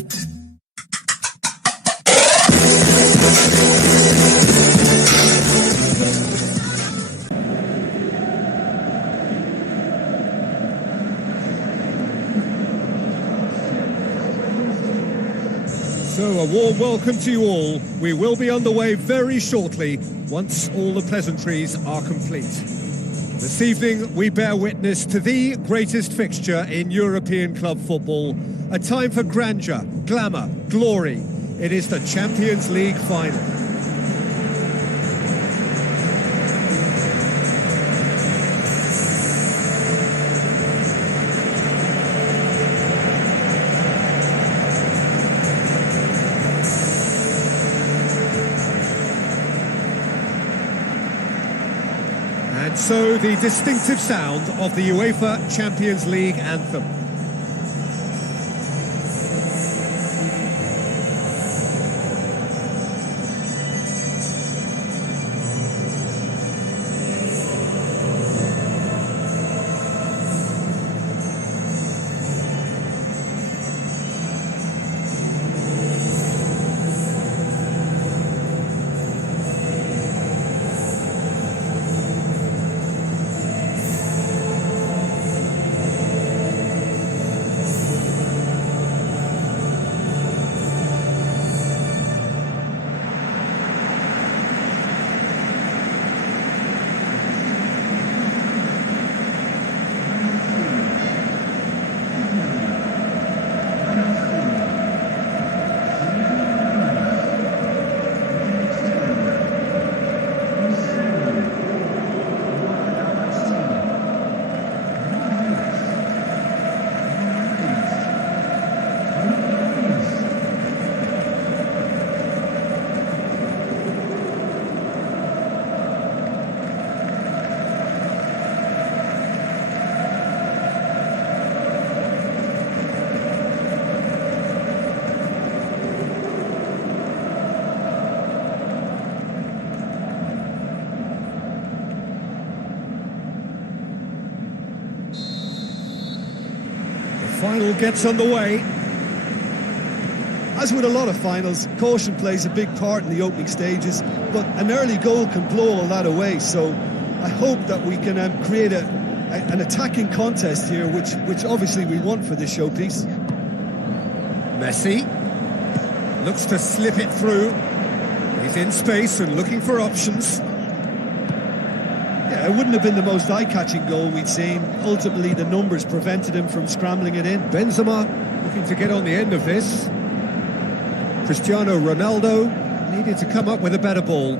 So, a warm welcome to you all. We will be underway very shortly, once all the pleasantries are complete. This evening, we bear witness to the greatest fixture in European club football. A time for grandeur, glamour, glory. It is the Champions League final. And so the distinctive sound of the UEFA Champions League anthem. Final gets underway. As with a lot of finals, caution plays a big part in the opening stages, but an early goal can blow all that away. So I hope that we can create an attacking contest here, which obviously we want for this showpiece. Messi looks to slip it through. He's in space and looking for options. Yeah, it wouldn't have been the most eye-catching goal we'd seen. Ultimately, the numbers prevented him from scrambling it in. Benzema looking to get on the end of this. Cristiano Ronaldo needed to come up with a better ball.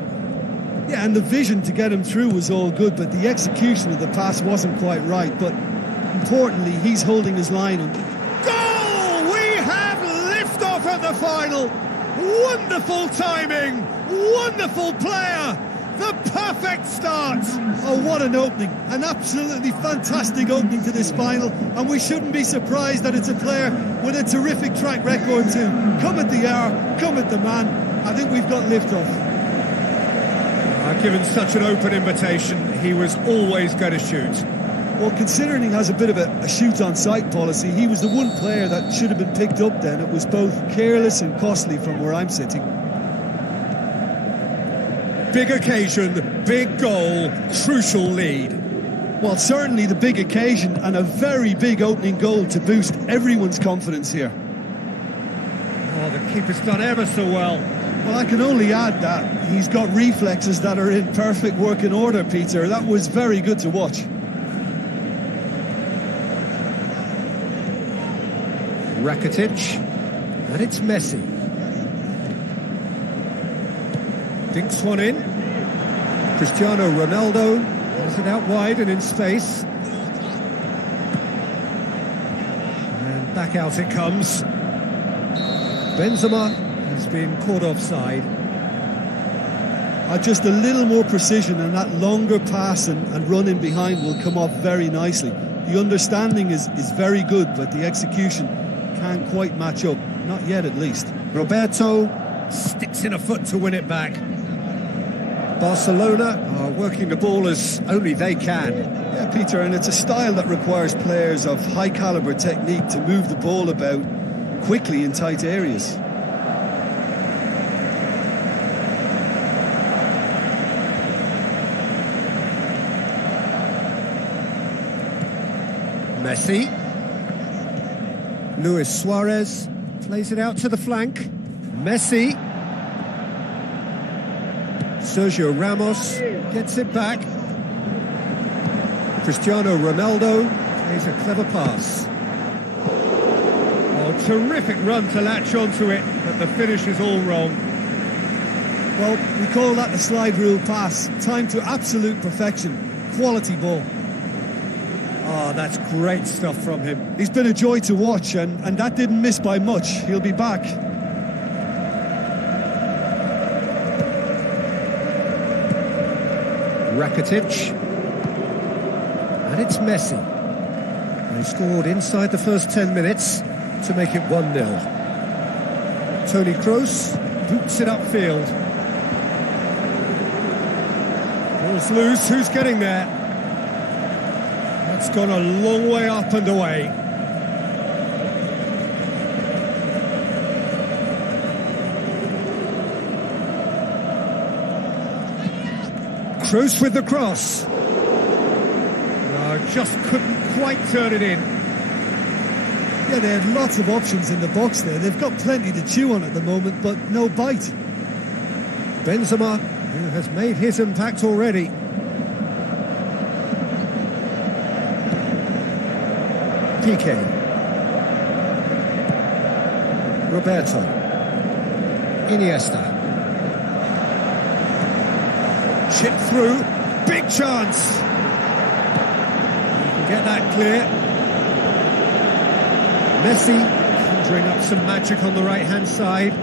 Yeah, and the vision to get him through was all good, but the execution of the pass wasn't quite right. But importantly, he's holding his line. Goal! We have liftoff at the final. Wonderful timing. Wonderful player. The perfect start! Oh, what an opening. An absolutely fantastic opening to this final. And we shouldn't be surprised that it's a player with a terrific track record too. Come at the hour, come at the man. I think we've got liftoff. Given such an open invitation, he was always going to shoot. Well, considering he has a bit of a shoot-on-sight policy, he was the one player that should have been picked up then. It was both careless and costly from where I'm sitting. Big occasion, big goal, crucial lead. Well, certainly the big occasion and a very big opening goal to boost everyone's confidence here. Oh, the keeper's done ever so well. Well, I can only add that he's got reflexes that are in perfect working order, Peter. That was very good to watch. Rakitic, and it's Messi. Dinks one in. Cristiano Ronaldo has it out wide and in space. And back out it comes. Benzema has been caught offside. Just a little more precision, and that longer pass and run in behind will come off very nicely. The understanding is very good, but the execution can't quite match up. Not yet, at least. Roberto sticks in a foot to win it back. Barcelona are working the ball as only they can. Yeah, Peter, and it's a style that requires players of high caliber technique to move the ball about quickly in tight areas. Messi. Luis Suarez plays it out to the flank. Messi. Sergio Ramos gets it back. Cristiano Ronaldo plays a clever pass. Oh, terrific run to latch onto it, but the finish is all wrong. Well, we call that the slide rule pass. Timed to absolute perfection. Quality ball. Oh, that's great stuff from him. He's been a joy to watch, and that didn't miss by much. He'll be back. Rakitic. And it's Messi. They scored inside the first 10 minutes to make it 1-0. Toni Kroos boots it upfield. Ball's loose, who's getting there? That's gone a long way up and away. Kroos with the cross. Just couldn't quite turn it in. Yeah, they had lots of options in the box there. They've got plenty to chew on at the moment, but no bite. Benzema, who has made his impact already. Piqué. Roberto. Iniesta. Chip through. Big chance. Get that clear. Messi conjuring up some magic on the right-hand side.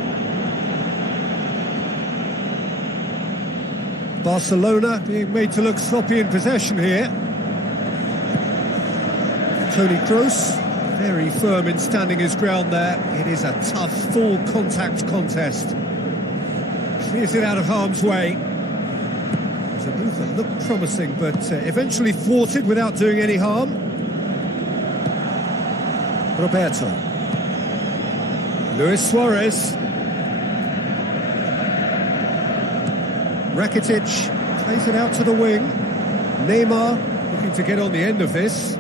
Barcelona being made to look sloppy in possession here. Toni Kroos, very firm in standing his ground there. It is a tough, full contact contest. Clears it out of harm's way. A move that looked promising, but eventually thwarted without doing any harm. Roberto. Luis Suarez. Rakitic plays it out to the wing. Neymar looking to get on the end of this.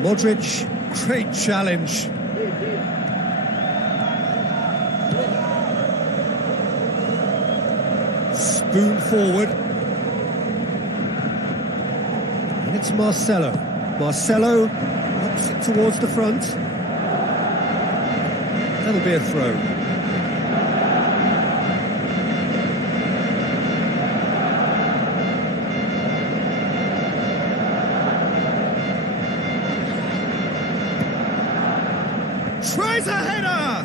Modric, great challenge. Spoon forward. It's Marcelo. Marcelo knocks it towards the front. That'll be a throw. Tries a header!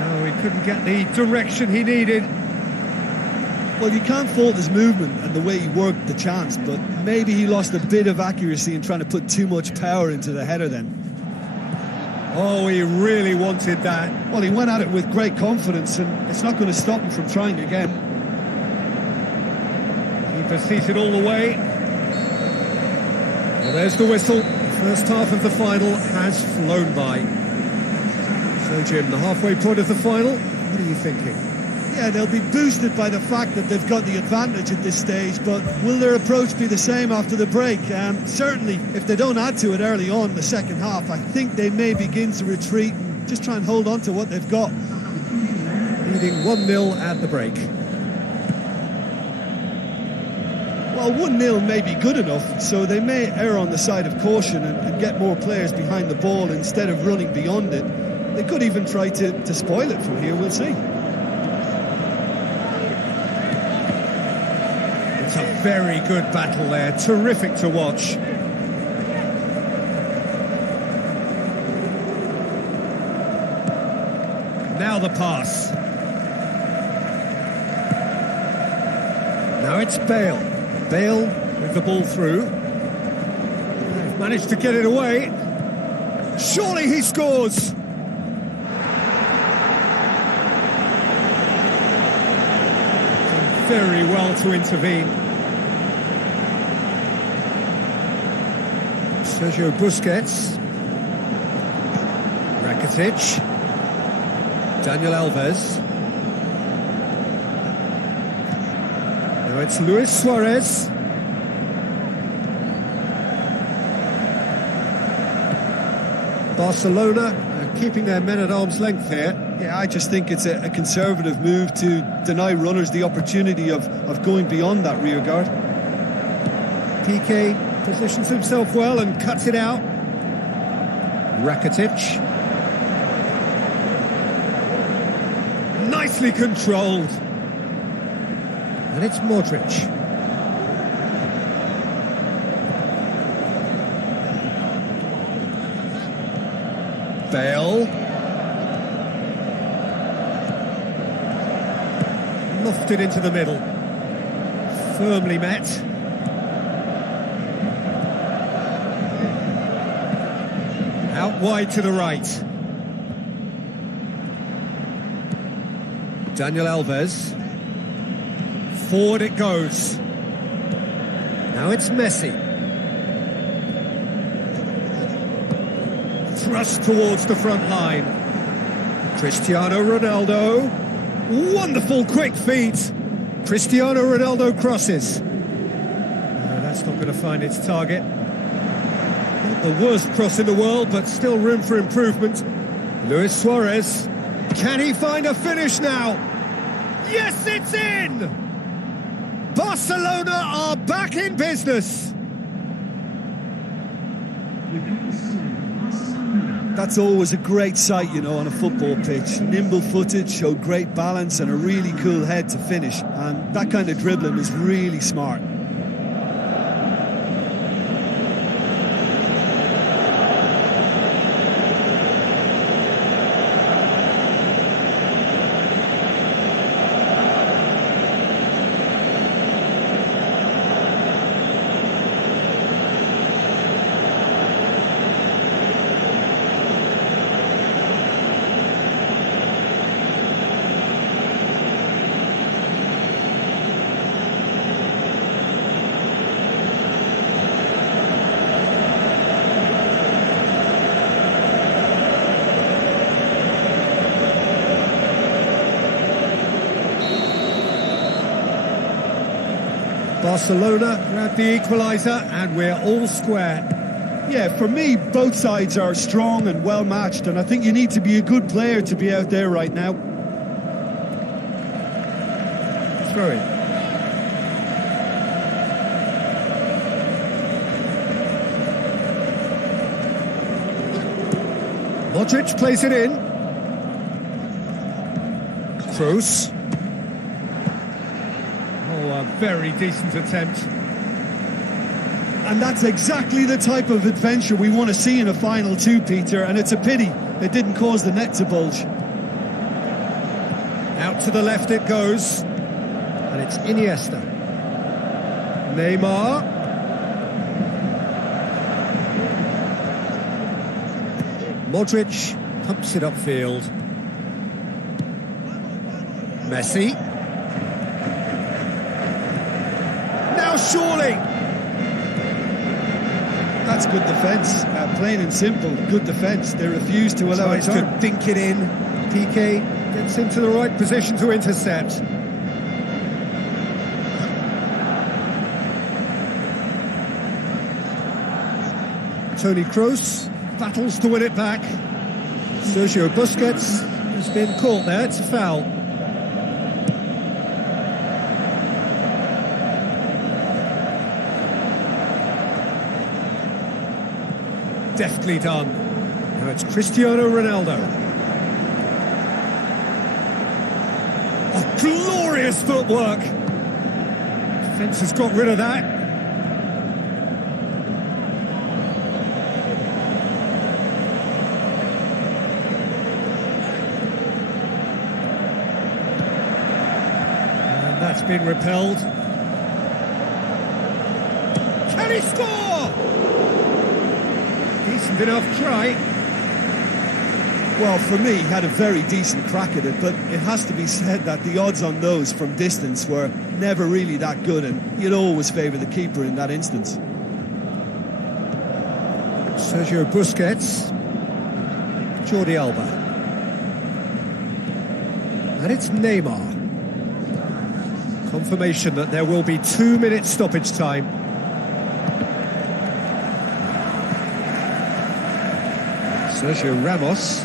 No, he couldn't get the direction he needed. Well, you can't fault his movement and the way he worked the chance, but maybe he lost a bit of accuracy in trying to put too much power into the header then. Oh, he really wanted that. Well, he went at it with great confidence, and it's not going to stop him from trying again. Keeper seated all the way. Well, there's the whistle. The first half of the final has flown by. So, Jim, the halfway point of the final, what are you thinking? Yeah, they'll be boosted by the fact that they've got the advantage at this stage, but will their approach be the same after the break? Certainly, if they don't add to it early on in the second half, I think they may begin to retreat and just try and hold on to what they've got. Leading 1-0 at the break. Well, 1-0 may be good enough, so they may err on the side of caution and get more players behind the ball instead of running beyond it. They could even try to spoil it from here, we'll see. It's a very good battle there, terrific to watch. Now the pass. Now it's Bale. Bale with the ball through. They've managed to get it away. Surely he scores! Very well to intervene. Sergio Busquets. Rakitic. Daniel Alves. Now it's Luis Suarez. Barcelona are keeping their men at arm's length here. Yeah, I just think it's a conservative move to deny runners the opportunity of going beyond that rear guard. Piqué positions himself well and cuts it out. Rakitic. Nicely controlled. And it's Modric. Bale. Lofted into the middle. Firmly met. Out wide to the right. Daniel Alves. Forward it goes. Now it's Messi. Thrust towards the front line. Cristiano Ronaldo. Wonderful quick feet. Cristiano Ronaldo crosses. That's not going to find its target. Not the worst cross in the world, but still room for improvement. Luis Suarez. Can he find a finish now? Yes, it's in! Barcelona are back in business. That's always a great sight, you know, on a football pitch. Nimble-footed, showed great balance and a really cool head to finish. And that kind of dribbling is really smart. Barcelona grab the equaliser and we're all square. Yeah, for me, both sides are strong and well matched, and I think you need to be a good player to be out there right now. Throw in. Modric plays it in. Kroos. A very decent attempt. And that's exactly the type of adventure we want to see in a final two, Peter, and it's a pity it didn't cause the net to bulge. Out to the left it goes, and it's Iniesta. Neymar. Modric pumps it upfield. Messi. Surely. That's good defence, plain and simple, good defence. They refuse to allow it to dink it in. Piqué gets into the right position to intercept. Toni Kroos battles to win it back. Sergio Busquets has been caught there, it's a foul. Deftly done. Now it's Cristiano Ronaldo. Oh, glorious footwork. Defence has got rid of that. And that's been repelled. Can he score? Decent enough try. Well, for me, he had a very decent crack at it, but it has to be said that the odds on those from distance were never really that good, and you'd always favour the keeper in that instance. Sergio Busquets. Jordi Alba. And it's Neymar. Confirmation that there will be 2 minutes stoppage time. Sergio Ramos.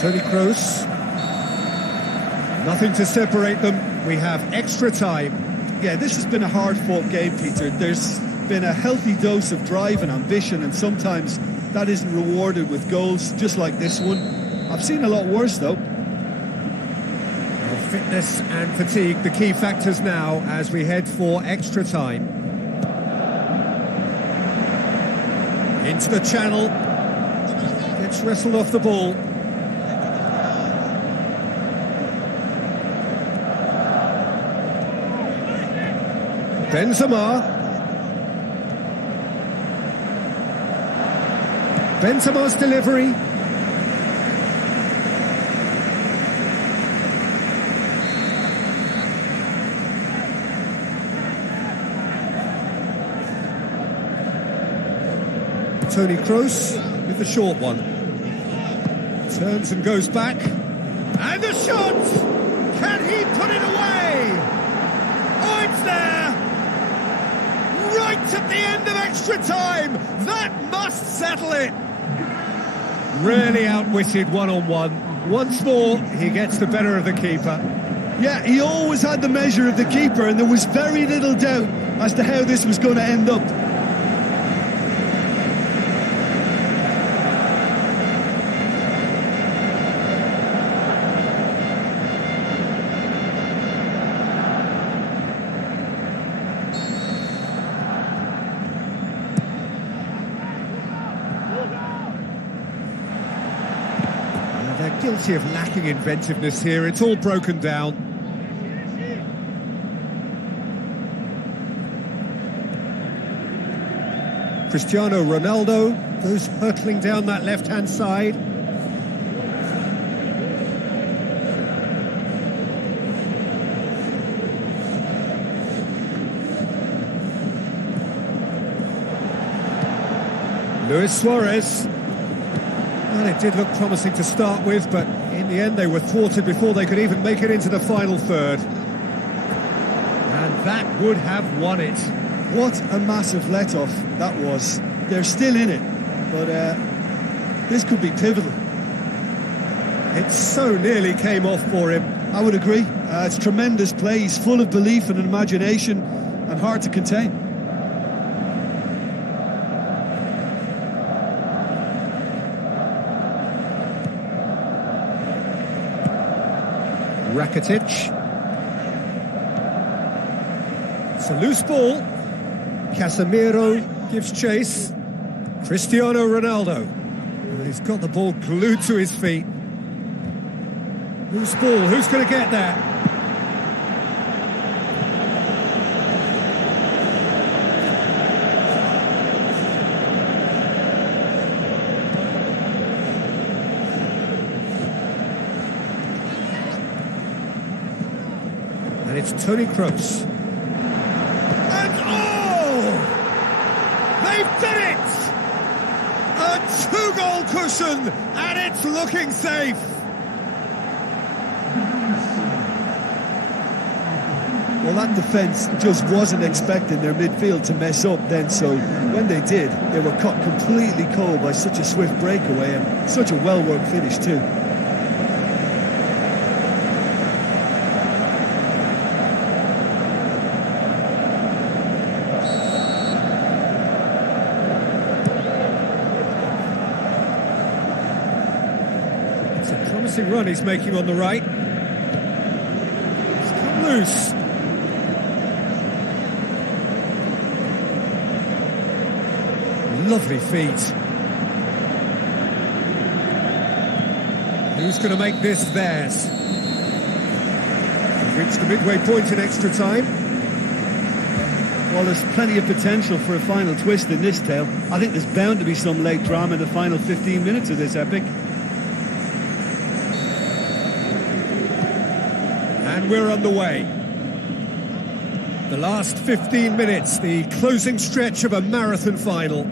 Toni Kroos. Nothing to separate them. We have extra time. Yeah, this has been a hard-fought game, Peter. There's been a healthy dose of drive and ambition, and sometimes that isn't rewarded with goals, just like this one. I've seen a lot worse, though. Well, fitness and fatigue, the key factors now as we head for extra time. Into the channel. Gets wrestled off the ball. Benzema's delivery. Toni Kroos with the short one. Turns and goes back. And the shot! Can he put it away? Oh, it's there! Right at the end of extra time! That must settle it! Really outwitted one-on-one. Once more, he gets the better of the keeper. Yeah, he always had the measure of the keeper, and there was very little doubt as to how this was going to end up. They're guilty of lacking inventiveness here. It's all broken down. Cristiano Ronaldo goes hurtling down that left-hand side. Luis Suarez. Well, it did look promising to start with, but in the end they were thwarted before they could even make it into the final third. And that would have won it. What a massive let-off that was. They're still in it, but this could be pivotal. It so nearly came off for him. I would agree. It's tremendous play. He's full of belief and imagination and hard to contain. Rakitic. It's a loose ball. Casemiro gives chase. Cristiano Ronaldo. Well, he's got the ball glued to his feet. Loose ball. Who's going to get there? And it's Toni Kroos. And oh! They've done it! A two-goal cushion, and it's looking safe. Well, that defence just wasn't expecting their midfield to mess up then, so when they did, they were caught completely cold by such a swift breakaway and such a well-worked finish too. Promising run he's making on the right. It's come loose. Lovely feet. Who's going to make this theirs? We've reached the midway point in extra time. Well, there's plenty of potential for a final twist in this tale. I think there's bound to be some late drama in the final 15 minutes of this epic. And we're underway. The last 15 minutes, the closing stretch of a marathon final.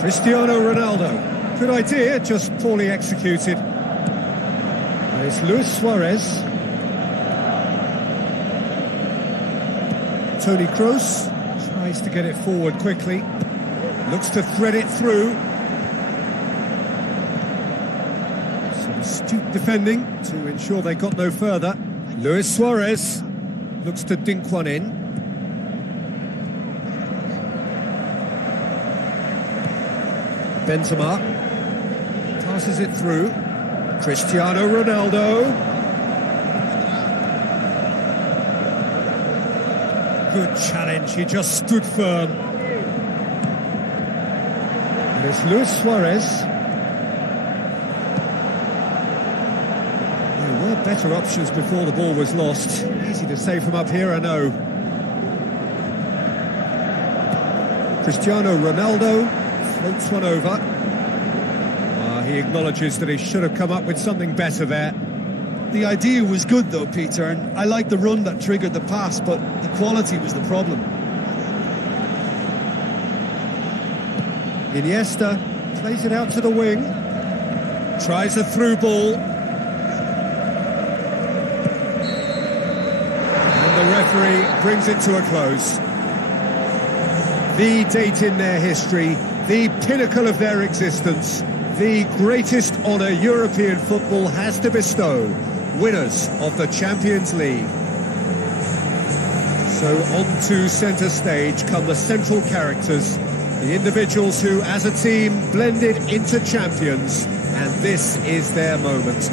Cristiano Ronaldo. Good idea, just poorly executed. And it's Luis Suarez. Toni Kroos tries to get it forward quickly. Looks to thread it through. Some astute defending to ensure they got no further. Luis Suarez looks to dink one in. Benzema passes it through. Cristiano Ronaldo. Good challenge, he just stood firm. And it's Luis Suarez. There were better options before the ball was lost. Easy to say from up here, I know. Cristiano Ronaldo floats one over. He acknowledges that he should have come up with something better there. The idea was good though, Peter, and I like the run that triggered the pass, but the quality was the problem. Iniesta plays it out to the wing. Tries a through ball. And the referee brings it to a close. The date in their history, the pinnacle of their existence, the greatest honour European football has to bestow, winners of the Champions League. So on to centre stage come the central characters, the individuals who as a team blended into champions, and this is their moment.